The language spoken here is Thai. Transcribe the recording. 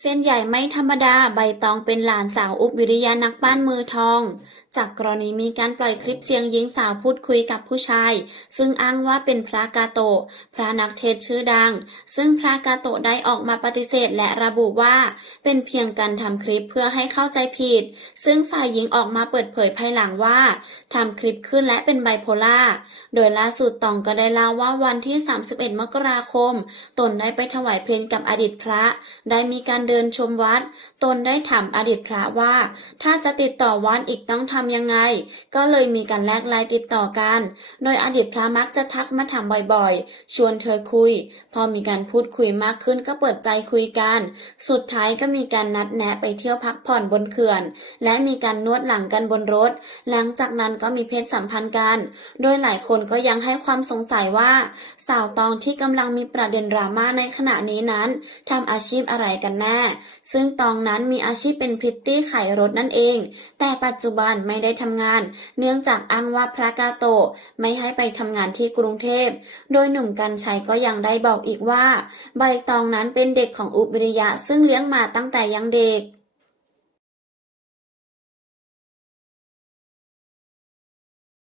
เส้นใหญ่ไม่ธรรมดาใบตองเป็นหลานสาวอุบวิริยะนักปั้นมือทอง จากกรณีมีการปล่อยคลิปเสียงหญิงสาวพูดคุยกับผู้ชาย ซึ่งอ้างว่าเป็นพระกาโตะพระนักเทศชื่อดัง ซึ่งพระกาโตะได้ออกมาปฏิเสธและระบุว่า เป็นเพียงการทำคลิปเพื่อให้เข้าใจผิด ซึ่งฝ่ายหญิงออกมาเปิดเผยภายหลังว่าทำคลิปขึ้นและเป็นไบโพล่าโดยล่าสุดตองก็ได้เล่าว่าวันที่ 31 มกราคม ตนได้ไปถวายเพลกับอดีตพระ ได้มีการเดินชมวัด ตนได้ถามอดีตพระว่า ถ้าจะติดต่อวัดอีกต้องทำยังไง ก็เลยมีการแลกไลน์ติดต่อกัน โดยอดีตพระมักจะทักมาถามบ่อยๆ ชวนเธอคุย พอมีการพูดคุยมากขึ้นก็เปิดใจคุยกัน สุดท้ายก็มีการนัดแนะไปเที่ยวพักผ่อนบนเขื่อน และมีการนวดหลังกันบนรถ หลังจากนั้นก็มีเพศสัมพันธ์กัน โดยหลายคนก็ยังให้ความสงสัยว่า สาวตองที่กำลังมีประเด็นดราม่าในขณะนี้นั้นทำอาชีพอะไรกันแน่ซึ่งตองนั้นมีอาชีพเป็นพริตตี้ขายรถนั่นเอง แต่ปัจจุบันไม่ได้ทำงาน เนื่องจากอ้างว่าพระกาโตะไม่ให้ไปทำงานที่กรุงเทพ โดยหนุ่มกันชัยก็ยังได้บอกอีกว่า ใบตองนั้นเป็นเด็กของอุบวิริยะซึ่งเลี้ยงมาตั้งแต่ยังเด็ก